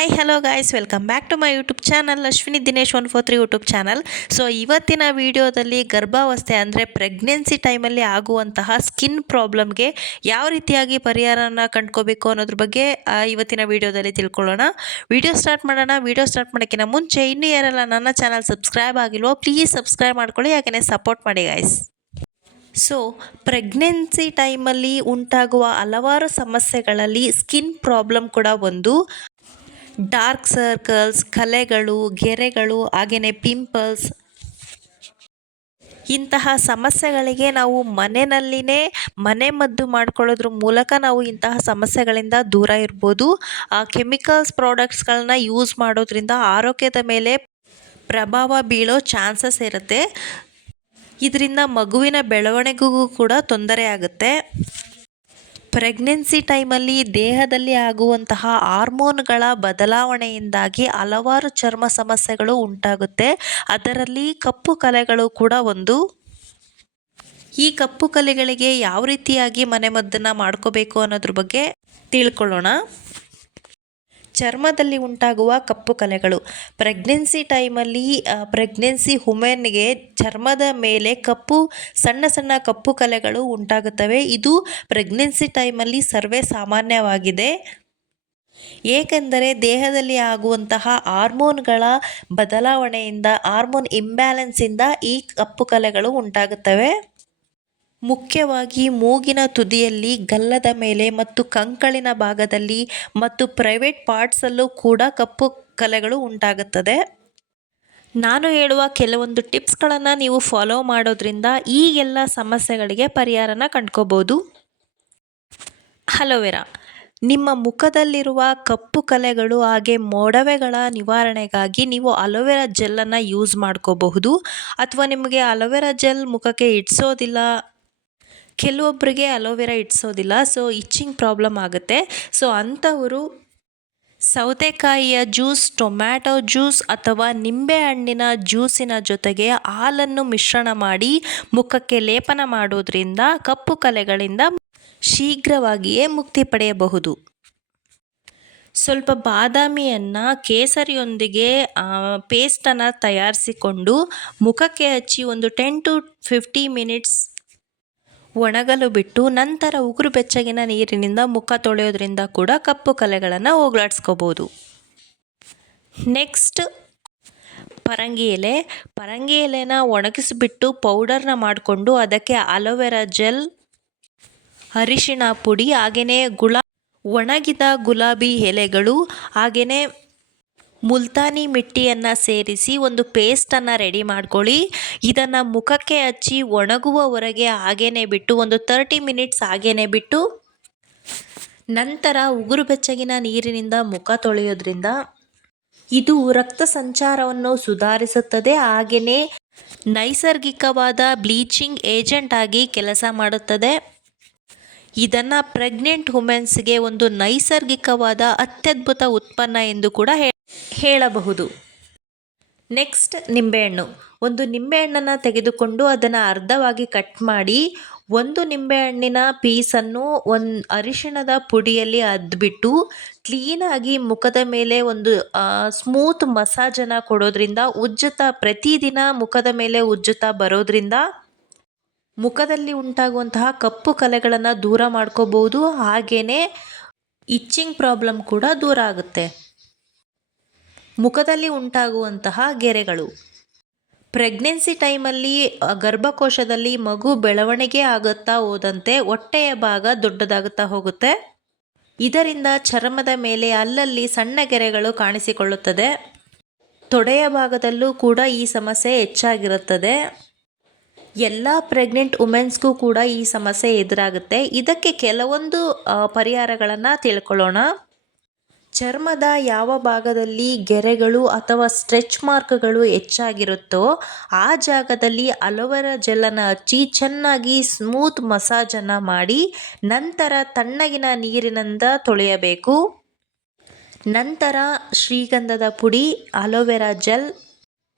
Hi hello guys, welcome back to my YouTube channel Ashwini Dinesh 143 YouTube channel. So ಇವತ್ತಿನ ವಿಡಿಯೋದಲ್ಲಿ ಗರ್ಭಾವಸ್ಥೆ ಅಂದರೆ pregnancy ಟೈಮಲ್ಲಿ ಆಗುವಂತಹ ಸ್ಕಿನ್ ಪ್ರಾಬ್ಲಮ್ಗೆ ಯಾವ ರೀತಿಯಾಗಿ ಪರಿಹಾರನ ಕಂಡ್ಕೋಬೇಕು ಅನ್ನೋದ್ರ ಬಗ್ಗೆ ಇವತ್ತಿನ ವಿಡಿಯೋದಲ್ಲಿ ತಿಳ್ಕೊಳ್ಳೋಣ. ವಿಡಿಯೋ ಸ್ಟಾರ್ಟ್ ಮಾಡೋಣ. ವಿಡಿಯೋ ಸ್ಟಾರ್ಟ್ ಮಾಡೋಕ್ಕಿಂತ ಮುಂಚೆ ಇನ್ನೂ ಯಾರೆಲ್ಲ ನನ್ನ ಚಾನಲ್ ಸಬ್ಸ್ಕ್ರೈಬ್ ಆಗಿಲ್ವೋ ಪ್ಲೀಸ್ ಸಬ್ಸ್ಕ್ರೈಬ್ ಮಾಡ್ಕೊಳ್ಳಿ, ಯಾಕೆಂದರೆ ಸಪೋರ್ಟ್ ಮಾಡಿ ಗಾಯ್ಸ್. ಸೊ ಪ್ರೆಗ್ನೆನ್ಸಿ ಟೈಮಲ್ಲಿ ಉಂಟಾಗುವ ಹಲವಾರು ಸಮಸ್ಯೆಗಳಲ್ಲಿ ಸ್ಕಿನ್ ಪ್ರಾಬ್ಲಮ್ ಕೂಡ ಒಂದು. ಡಾರ್ಕ್ ಸರ್ಕಲ್ಸ್, ಕಲೆಗಳು, ಗೆರೆಗಳು, ಹಾಗೆಯೇ ಪಿಂಪಲ್ಸ್, ಇಂತಹ ಸಮಸ್ಯೆಗಳಿಗೆ ನಾವು ಮನೆಯಲ್ಲಿನೇ ಮನೆಮದ್ದು ಮಾಡ್ಕೊಳ್ಳೋದ್ರ ಮೂಲಕ ನಾವು ಇಂತಹ ಸಮಸ್ಯೆಗಳಿಂದ ದೂರ ಇರ್ಬೋದು. ಕೆಮಿಕಲ್ಸ್ ಪ್ರಾಡಕ್ಟ್ಸ್ಗಳನ್ನ ಯೂಸ್ ಮಾಡೋದ್ರಿಂದ ಆರೋಗ್ಯದ ಮೇಲೆ ಪ್ರಭಾವ ಬೀಳೋ ಚಾನ್ಸಸ್ ಇರುತ್ತೆ. ಇದರಿಂದ ಮಗುವಿನ ಬೆಳವಣಿಗೆಗೂ ಕೂಡ ತೊಂದರೆ ಆಗುತ್ತೆ. ಪ್ರೆಗ್ನೆನ್ಸಿ ಟೈಮಲ್ಲಿ ದೇಹದಲ್ಲಿ ಆಗುವಂತಹ ಹಾರ್ಮೋನ್ಗಳ ಬದಲಾವಣೆಯಿಂದಾಗಿ ಹಲವಾರು ಚರ್ಮ ಸಮಸ್ಯೆಗಳು ಉಂಟಾಗುತ್ತೆ. ಅದರಲ್ಲಿ ಕಪ್ಪು ಕಲೆಗಳು ಕೂಡ ಒಂದು. ಈ ಕಪ್ಪು ಕಲೆಗಳಿಗೆ ಯಾವ ರೀತಿಯಾಗಿ ಮನೆಮದ್ದನ್ನು ಮಾಡ್ಕೋಬೇಕು ಅನ್ನೋದ್ರ ಬಗ್ಗೆ ತಿಳ್ಕೊಳ್ಳೋಣ. ಚರ್ಮದಲ್ಲಿ ಉಂಟಾಗುವ ಕಪ್ಪು ಕಲೆಗಳು. ಪ್ರೆಗ್ನೆನ್ಸಿ ಟೈಮಲ್ಲಿ ಪ್ರೆಗ್ನೆನ್ಸಿ ವುಮೆನ್ಗೆ ಚರ್ಮದ ಮೇಲೆ ಸಣ್ಣ ಸಣ್ಣ ಕಪ್ಪು ಕಲೆಗಳು ಉಂಟಾಗುತ್ತವೆ. ಇದು ಪ್ರೆಗ್ನೆನ್ಸಿ ಟೈಮಲ್ಲಿ ಸರ್ವೇ ಸಾಮಾನ್ಯವಾಗಿದೆ. ಏಕೆಂದರೆ ದೇಹದಲ್ಲಿ ಆಗುವಂತಹ ಹಾರ್ಮೋನ್ಗಳ ಬದಲಾವಣೆಯಿಂದ, ಹಾರ್ಮೋನ್ ಇಂಬ್ಯಾಲೆನ್ಸಿಂದ ಈ ಕಪ್ಪು ಕಲೆಗಳು ಉಂಟಾಗುತ್ತವೆ. ಮುಖ್ಯವಾಗಿ ಮೂಗಿನ ತುದಿಯಲ್ಲಿ, ಗಲ್ಲದ ಮೇಲೆ ಮತ್ತು ಕಂಕಳಿನ ಭಾಗದಲ್ಲಿ ಮತ್ತು ಪ್ರೈವೇಟ್ ಪಾರ್ಟ್ಸಲ್ಲೂ ಕೂಡ ಕಪ್ಪು ಕಲೆಗಳು ಉಂಟಾಗುತ್ತದೆ. ನಾನು ಹೇಳುವ ಕೆಲವೊಂದು ಟಿಪ್ಸ್ಗಳನ್ನು ನೀವು ಫಾಲೋ ಮಾಡೋದ್ರಿಂದ ಈ ಎಲ್ಲ ಸಮಸ್ಯೆಗಳಿಗೆ ಪರಿಹಾರನ ಕಂಡ್ಕೋಬೋದು. ಅಲೋವೆರಾ. ನಿಮ್ಮ ಮುಖದಲ್ಲಿರುವ ಕಪ್ಪು ಕಲೆಗಳು ಹಾಗೆ ಮೊಡವೆಗಳ ನಿವಾರಣೆಗಾಗಿ ನೀವು ಅಲೋವೆರಾ ಜೆಲ್ಲನ್ನು ಯೂಸ್ ಮಾಡ್ಕೋಬಹುದು. ಅಥವಾ ನಿಮಗೆ ಅಲೋವೆರಾ ಜೆಲ್ ಮುಖಕ್ಕೆ ಇಡ್ಸೋದಿಲ್ಲ, ಕೆಲವೊಬ್ಬರಿಗೆ ಅಲೋವೆರಾ ಇಡ್ಸೋದಿಲ್ಲ, ಸೊ ಇಚ್ಚಿಂಗ್ ಪ್ರಾಬ್ಲಮ್ ಆಗುತ್ತೆ. ಸೊ ಅಂಥವರು ಸೌತೆಕಾಯಿಯ ಜ್ಯೂಸ್, ಟೊಮ್ಯಾಟೊ ಜ್ಯೂಸ್ ಅಥವಾ ನಿಂಬೆಹಣ್ಣಿನ ಜ್ಯೂಸಿನ ಜೊತೆಗೆ ಹಾಲನ್ನು ಮಿಶ್ರಣ ಮಾಡಿ ಮುಖಕ್ಕೆ ಲೇಪನ ಮಾಡೋದ್ರಿಂದ ಕಪ್ಪು ಕಲೆಗಳಿಂದ ಶೀಘ್ರವಾಗಿಯೇ ಮುಕ್ತಿ ಪಡೆಯಬಹುದು. ಸ್ವಲ್ಪ ಬಾದಾಮಿಯನ್ನು ಕೇಸರಿಯೊಂದಿಗೆ ಪೇಸ್ಟನ್ನು ತಯಾರಿಸಿಕೊಂಡು ಮುಖಕ್ಕೆ ಹಚ್ಚಿ ಒಂದು 10 to 15 ಮಿನಿಟ್ಸ್ ಒಣಗಲು ಬಿಟ್ಟು ನಂತರ ಉಗುರು ಬೆಚ್ಚಗಿನ ನೀರಿನಿಂದ ಮುಖ ತೊಳೆಯೋದ್ರಿಂದ ಕೂಡ ಕಪ್ಪು ಕಲೆಗಳನ್ನು ಹೋಗಲಾಡಿಸ್ಕೋಬೋದು. ನೆಕ್ಸ್ಟ್, ಪರಂಗಿ ಎಲೆ. ಪರಂಗಿ ಎಲೆನ ಒಣಗಿಸಿಬಿಟ್ಟು ಪೌಡರ್ನ ಮಾಡಿಕೊಂಡು ಅದಕ್ಕೆ ಅಲೋವೆರಾ ಜೆಲ್, ಅರಿಶಿಣ ಪುಡಿ, ಹಾಗೆಯೇ ಒಣಗಿದ ಗುಲಾಬಿ ಎಲೆಗಳು, ಹಾಗೆಯೇ ಮುಲ್ತಾನಿ ಮಿಟ್ಟಿಯನ್ನು ಸೇರಿಸಿ ಒಂದು ಪೇಸ್ಟನ್ನು ರೆಡಿ ಮಾಡ್ಕೊಳ್ಳಿ. ಇದನ್ನು ಮುಖಕ್ಕೆ ಹಚ್ಚಿ ಒಣಗುವವರೆಗೆ ಹಾಗೇ ಬಿಟ್ಟು ಒಂದು 30 ಮಿನಿಟ್ಸ್ ಹಾಗೇ ಬಿಟ್ಟು ನಂತರ ಉಗುರು ಬೆಚ್ಚಗಿನ ನೀರಿನಿಂದ ಮುಖ ತೊಳೆಯೋದ್ರಿಂದ ಇದು ರಕ್ತ ಸಂಚಾರವನ್ನು ಸುಧಾರಿಸುತ್ತದೆ. ಹಾಗೆಯೇ ನೈಸರ್ಗಿಕವಾದ ಬ್ಲೀಚಿಂಗ್ ಏಜೆಂಟ್ ಆಗಿ ಕೆಲಸ ಮಾಡುತ್ತದೆ. ಇದನ್ನು ಪ್ರೆಗ್ನೆಂಟ್ ವುಮೆನ್ಸ್ಗೆ ಒಂದು ನೈಸರ್ಗಿಕವಾದ ಅತ್ಯದ್ಭುತ ಉತ್ಪನ್ನ ಎಂದು ಕೂಡ ಹೇಳಬಹುದು. ನೆಕ್ಸ್ಟ್, ನಿಂಬೆಹಣ್ಣು. ಒಂದು ನಿಂಬೆಹಣ್ಣನ್ನು ತೆಗೆದುಕೊಂಡು ಅದನ್ನು ಅರ್ಧವಾಗಿ ಕಟ್ ಮಾಡಿ ಒಂದು ನಿಂಬೆಹಣ್ಣಿನ ಪೀಸನ್ನು ಅರಿಶಿಣದ ಪುಡಿಯಲ್ಲಿ ಅದ್ಬಿಟ್ಟು ಕ್ಲೀನಾಗಿ ಮುಖದ ಮೇಲೆ ಒಂದು ಸ್ಮೂತ್ ಮಸಾಜನ್ನು ಕೊಡೋದ್ರಿಂದ ಪ್ರತಿದಿನ ಮುಖದ ಮೇಲೆ ಉಜ್ಜುತ್ತಾ ಬರೋದ್ರಿಂದ ಮುಖದಲ್ಲಿ ಉಂಟಾಗುವಂತಹ ಕಪ್ಪು ಕಲೆಗಳನ್ನು ದೂರ ಮಾಡ್ಕೋಬಹುದು. ಹಾಗೆಯೇ ಇಚ್ಚಿಂಗ್ ಪ್ರಾಬ್ಲಮ್ ಕೂಡ ದೂರ ಆಗುತ್ತೆ. ಮುಖದಲ್ಲಿ ಉಂಟಾಗುವಂತಹ ಗೆರೆಗಳು. ಪ್ರೆಗ್ನೆನ್ಸಿ ಟೈಮಲ್ಲಿ ಗರ್ಭಕೋಶದಲ್ಲಿ ಮಗು ಬೆಳವಣಿಗೆ ಆಗುತ್ತಾ ಹೋದಂತೆ ಹೊಟ್ಟೆಯ ಭಾಗ ದೊಡ್ಡದಾಗುತ್ತಾ ಹೋಗುತ್ತೆ. ಇದರಿಂದ ಚರ್ಮದ ಮೇಲೆ ಅಲ್ಲಲ್ಲಿ ಸಣ್ಣ ಗೆರೆಗಳು ಕಾಣಿಸಿಕೊಳ್ಳುತ್ತದೆ. ತೊಡೆಯ ಭಾಗದಲ್ಲೂ ಕೂಡ ಈ ಸಮಸ್ಯೆ ಹೆಚ್ಚಾಗಿರುತ್ತದೆ. ಎಲ್ಲ ಪ್ರೆಗ್ನೆಂಟ್ ವುಮೆನ್ಸ್ಗೂ ಕೂಡ ಈ ಸಮಸ್ಯೆ ಎದುರಾಗುತ್ತೆ. ಇದಕ್ಕೆ ಕೆಲವೊಂದು ಪರಿಹಾರಗಳನ್ನು ತಿಳ್ಕೊಳ್ಳೋಣ. ಚರ್ಮದ ಯಾವ ಭಾಗದಲ್ಲಿ ಗೆರೆಗಳು ಅಥವಾ ಸ್ಟ್ರೆಚ್ ಮಾರ್ಕ್ಗಳು ಹೆಚ್ಚಾಗಿರುತ್ತೋ ಆ ಜಾಗದಲ್ಲಿ ಅಲೋವೆರಾ ಜೆಲ್ಲನ್ನು ಹಚ್ಚಿ ಚೆನ್ನಾಗಿ ಸ್ಮೂತ್ ಮಸಾಜನ್ನು ಮಾಡಿ ನಂತರ ತಣ್ಣಗಿನ ನೀರಿನಿಂದ ತೊಳೆಯಬೇಕು. ನಂತರ ಶ್ರೀಗಂಧದ ಪುಡಿ, ಅಲೋವೆರಾ ಜೆಲ್,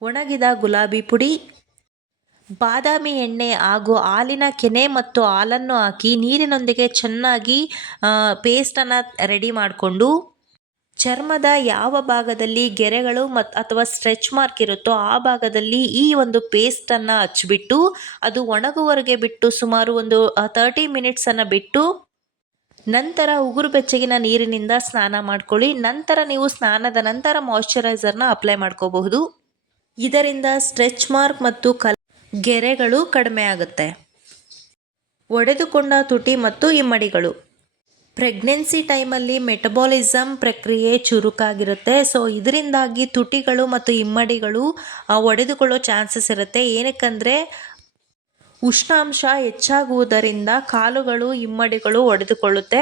ಒಣಗಿದ ಗುಲಾಬಿ ಪುಡಿ, ಬಾದಾಮಿ ಎಣ್ಣೆ ಹಾಗೂ ಹಾಲಿನ ಕೆನೆ ಮತ್ತು ಹಾಲನ್ನು ಹಾಕಿ ನೀರಿನೊಂದಿಗೆ ಚೆನ್ನಾಗಿ ಪೇಸ್ಟನ್ನು ರೆಡಿ ಮಾಡಿಕೊಂಡು ಚರ್ಮದ ಯಾವ ಭಾಗದಲ್ಲಿ ಗೆರೆಗಳು ಅಥವಾ ಸ್ಟ್ರೆಚ್ ಮಾರ್ಕ್ ಇರುತ್ತೋ ಆ ಭಾಗದಲ್ಲಿ ಈ ಒಂದು ಪೇಸ್ಟನ್ನು ಹಚ್ಬಿಟ್ಟು ಅದು ಒಣಗುವವರೆಗೆ ಬಿಟ್ಟು ಸುಮಾರು ಒಂದು 30 ಮಿನಿಟ್ಸನ್ನು ಬಿಟ್ಟು ನಂತರ ಉಗುರು ಬೆಚ್ಚಗಿನ ನೀರಿನಿಂದ ಸ್ನಾನ ಮಾಡ್ಕೊಳ್ಳಿ. ನಂತರ ನೀವು ಸ್ನಾನದ ನಂತರ ಮಾಯ್ಶ್ಚರೈಸರ್ನ ಅಪ್ಲೈ ಮಾಡ್ಕೋಬಹುದು. ಇದರಿಂದ ಸ್ಟ್ರೆಚ್ ಮಾರ್ಕ್ ಮತ್ತು ಗೆರೆಗಳು ಕಡಿಮೆ ಆಗುತ್ತೆ. ಒಡೆದುಕೊಂಡ ತುಟಿ ಮತ್ತು ಇಮ್ಮಡಿಗಳು. ಪ್ರೆಗ್ನೆನ್ಸಿ ಟೈಮಲ್ಲಿ ಮೆಟಬಾಲಿಸಮ್ ಪ್ರಕ್ರಿಯೆ ಚುರುಕಾಗಿರುತ್ತೆ. ಸೊ ಇದರಿಂದಾಗಿ ತುಟಿಗಳು ಮತ್ತು ಇಮ್ಮಡಿಗಳು ಒಡೆದುಕೊಳ್ಳೋ ಚಾನ್ಸಸ್ ಇರುತ್ತೆ. ಏನಕ್ಕಂದರೆ ಉಷ್ಣಾಂಶ ಹೆಚ್ಚಾಗುವುದರಿಂದ ಕಾಲುಗಳು ಇಮ್ಮಡಿಗಳು ಒಡೆದುಕೊಳ್ಳುತ್ತೆ.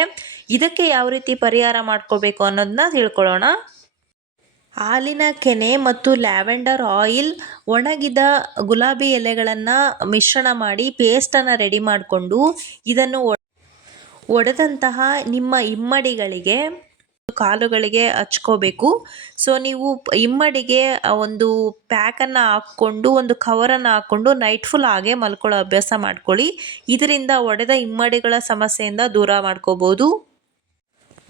ಇದಕ್ಕೆ ಯಾವ ರೀತಿ ಪರಿಹಾರ ಮಾಡ್ಕೋಬೇಕು ಅನ್ನೋದನ್ನ ತಿಳ್ಕೊಳ್ಳೋಣ. ಹಾಲಿನ ಕೆನೆ ಮತ್ತು ಲ್ಯಾವೆಂಡರ್ ಆಯಿಲ್, ಒಣಗಿದ ಗುಲಾಬಿ ಎಲೆಗಳನ್ನು ಮಿಶ್ರಣ ಮಾಡಿ ಪೇಸ್ಟನ್ನು ರೆಡಿ ಮಾಡಿಕೊಂಡು ಇದನ್ನು ಒಡೆದಂತಹ ನಿಮ್ಮ ಇಮ್ಮಡಿಗಳಿಗೆ ಕಾಲುಗಳಿಗೆ ಹಚ್ಕೋಬೇಕು. ಸೊ ನೀವು ಇಮ್ಮಡಿಗೆ ಒಂದು ಪ್ಯಾಕನ್ನು ಹಾಕ್ಕೊಂಡು ಒಂದು ಕವರನ್ನು ಹಾಕ್ಕೊಂಡು ನೈಟ್ ಫುಲ್ ಹಾಗೆ ಮಲ್ಕೊಳ್ಳೋ ಅಭ್ಯಾಸ ಮಾಡ್ಕೊಳ್ಳಿ. ಇದರಿಂದ ಒಡೆದ ಇಮ್ಮಡಿಗಳ ಸಮಸ್ಯೆಯಿಂದ ದೂರ ಮಾಡ್ಕೋಬೋದು.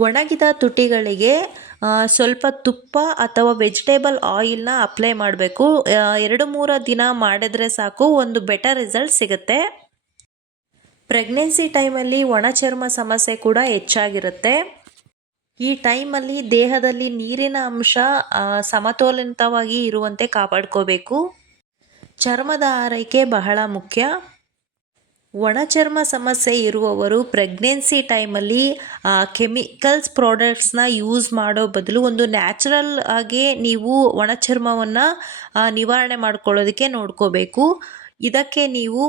ಒಣಗಿದ ತುಟಿಗಳಿಗೆ ಸ್ವಲ್ಪ ತುಪ್ಪ ಅಥವಾ ವೆಜಿಟೇಬಲ್ ಆಯಿಲ್ನ ಅಪ್ಲೈ ಮಾಡಬೇಕು. 2-3 ದಿನ ಮಾಡಿದ್ರೆ ಸಾಕು, ಒಂದು ಬೆಟರ್ ರಿಸಲ್ಟ್ ಸಿಗುತ್ತೆ. ಪ್ರೆಗ್ನೆನ್ಸಿ ಟೈಮಲ್ಲಿ ಒಣಚರ್ಮ ಸಮಸ್ಯೆ ಕೂಡ ಹೆಚ್ಚಾಗಿರುತ್ತೆ. ಈ ಟೈಮಲ್ಲಿ ದೇಹದಲ್ಲಿ ನೀರಿನ ಅಂಶ ಸಮತೋಲಿತವಾಗಿ ಇರುವಂತೆ ಕಾಪಾಡ್ಕೋಬೇಕು. ಚರ್ಮದ ಆರೈಕೆ ಬಹಳ ಮುಖ್ಯ. ಒಣಚರ್ಮ ಸಮಸ್ಯೆ ಇರುವವರು ಪ್ರೆಗ್ನೆನ್ಸಿ ಟೈಮಲ್ಲಿ ಕೆಮಿಕಲ್ಸ್ ಪ್ರಾಡಕ್ಟ್ಸ್ನ ಯೂಸ್ ಮಾಡೋ ಬದಲು ಒಂದು ನ್ಯಾಚುರಲ್ ಆಗಿ ನೀವು ಒಣಚರ್ಮವನ್ನು ನಿವಾರಣೆ ಮಾಡ್ಕೊಳ್ಳೋದಕ್ಕೆ ನೋಡ್ಕೋಬೇಕು. ಇದಕ್ಕೆ ನೀವು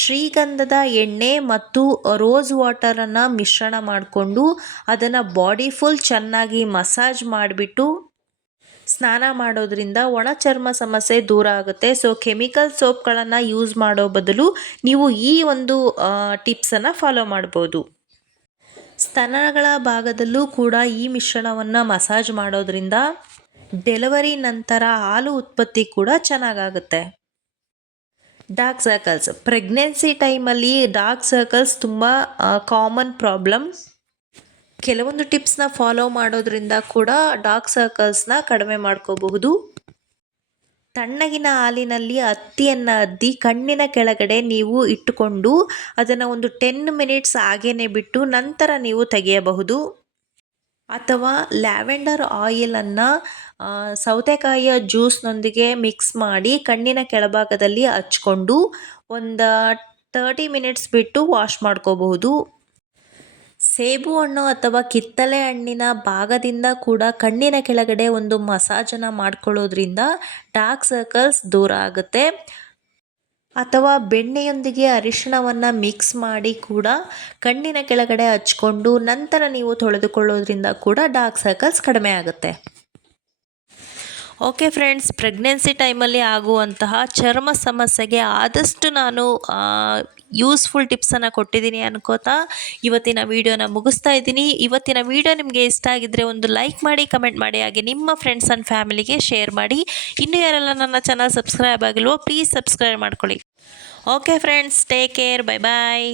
ಶ್ರೀಗಂಧದ ಎಣ್ಣೆ ಮತ್ತು ರೋಸ್ ವಾಟರನ್ನು ಮಿಶ್ರಣ ಮಾಡಿಕೊಂಡು ಅದನ್ನು ಬಾಡಿ ಫುಲ್ ಚೆನ್ನಾಗಿ ಮಸಾಜ್ ಮಾಡಿಬಿಟ್ಟು ಸ್ನಾನ ಮಾಡೋದ್ರಿಂದ ಒಣಚರ್ಮ ಸಮಸ್ಯೆ ದೂರ ಆಗುತ್ತೆ. ಸೊ ಕೆಮಿಕಲ್ ಸೋಪ್ಗಳನ್ನು ಯೂಸ್ ಮಾಡೋ ಬದಲು ನೀವು ಈ ಒಂದು ಟಿಪ್ಸನ್ನು ಫಾಲೋ ಮಾಡ್ಬೋದು. ಸ್ತನಗಳ ಭಾಗದಲ್ಲೂ ಕೂಡ ಈ ಮಿಶ್ರಣವನ್ನು ಮಸಾಜ್ ಮಾಡೋದ್ರಿಂದ ಡೆಲಿವರಿ ನಂತರ ಹಾಲು ಉತ್ಪತ್ತಿ ಕೂಡ ಚೆನ್ನಾಗಾಗುತ್ತೆ. Dark circles. ಪ್ರೆಗ್ನೆನ್ಸಿ ಟೈಮಲ್ಲಿ ಡಾರ್ಕ್ ಸರ್ಕಲ್ಸ್ ತುಂಬ ಕಾಮನ್ ಪ್ರಾಬ್ಲಮ್. ಕೆಲವೊಂದು ಟಿಪ್ಸ್ನ ಫಾಲೋ ಮಾಡೋದ್ರಿಂದ ಕೂಡ ಡಾರ್ಕ್ ಸರ್ಕಲ್ಸ್ನ ಕಡಿಮೆ ಮಾಡ್ಕೋಬಹುದು. ತಣ್ಣಗಿನ ಹಾಲಿನಲ್ಲಿ ಹತ್ತಿಯನ್ನು ಅದ್ದಿ ಕಣ್ಣಿನ ಕೆಳಗಡೆ ನೀವು ಇಟ್ಟುಕೊಂಡು ಅದನ್ನು ಒಂದು 10 ಮಿನಿಟ್ಸ್ ಹಾಗೇನೆ ಬಿಟ್ಟು ನಂತರ ನೀವು ತೆಗೆಯಬಹುದು. ಅಥವಾ ಲ್ಯಾವೆಂಡರ್ ಆಯಿಲನ್ನು ಸೌತೆಕಾಯಿಯ ಜ್ಯೂಸ್ನೊಂದಿಗೆ ಮಿಕ್ಸ್ ಮಾಡಿ ಕಣ್ಣಿನ ಕೆಳಭಾಗದಲ್ಲಿ ಹಚ್ಕೊಂಡು ಒಂದು 30 ಮಿನಿಟ್ಸ್ ಬಿಟ್ಟು ವಾಶ್ ಮಾಡ್ಕೋಬಹುದು. ಸೇಬು ಹಣ್ಣು ಅಥವಾ ಕಿತ್ತಳೆ ಹಣ್ಣಿನ ಭಾಗದಿಂದ ಕೂಡ ಕಣ್ಣಿನ ಕೆಳಗಡೆ ಒಂದು ಮಸಾಜನ್ನು ಮಾಡ್ಕೊಳ್ಳೋದ್ರಿಂದ ಡಾರ್ಕ್ ಸರ್ಕಲ್ಸ್ ದೂರ ಆಗುತ್ತೆ. ಅಥವಾ ಬೆಣ್ಣೆಯೊಂದಿಗೆ ಅರಿಶಿಣವನ್ನು ಮಿಕ್ಸ್ ಮಾಡಿ ಕೂಡ ಕಣ್ಣಿನ ಕೆಳಗಡೆ ಹಚ್ಕೊಂಡು ನಂತರ ನೀವು ತೊಳೆದುಕೊಳ್ಳೋದ್ರಿಂದ ಕೂಡ ಡಾರ್ಕ್ ಸರ್ಕಲ್ಸ್ ಕಡಿಮೆ ಆಗುತ್ತೆ. ಓಕೆ ಫ್ರೆಂಡ್ಸ್, ಪ್ರೆಗ್ನೆನ್ಸಿ ಟೈಮಲ್ಲಿ ಆಗುವಂತಹ ಚರ್ಮ ಸಮಸ್ಯೆಗೆ ಆದಷ್ಟು ನಾನು ಯೂಸ್ಫುಲ್ ಟಿಪ್ಸನ್ನು ಕೊಟ್ಟಿದ್ದೀನಿ ಅನ್ಕೋತಾ ಇವತ್ತಿನ ವೀಡಿಯೋನ ಮುಗಿಸ್ತಾ ಇದ್ದೀನಿ. ಇವತ್ತಿನ ವೀಡಿಯೋ ನಿಮಗೆ ಇಷ್ಟ ಆಗಿದ್ದರೆ ಒಂದು ಲೈಕ್ ಮಾಡಿ, ಕಮೆಂಟ್ ಮಾಡಿ, ಹಾಗೆ ನಿಮ್ಮ ಫ್ರೆಂಡ್ಸ್ ಆ್ಯಂಡ್ ಫ್ಯಾಮಿಲಿಗೆ ಶೇರ್ ಮಾಡಿ. ಇನ್ನೂ ಯಾರೆಲ್ಲ ನನ್ನ ಚಾನಲ್ ಸಬ್ಸ್ಕ್ರೈಬ್ ಆಗಿಲ್ವೋ ಪ್ಲೀಸ್ ಸಬ್ಸ್ಕ್ರೈಬ್ ಮಾಡ್ಕೊಳ್ಳಿ. Okay friends, take care, bye ಬಾಯ್.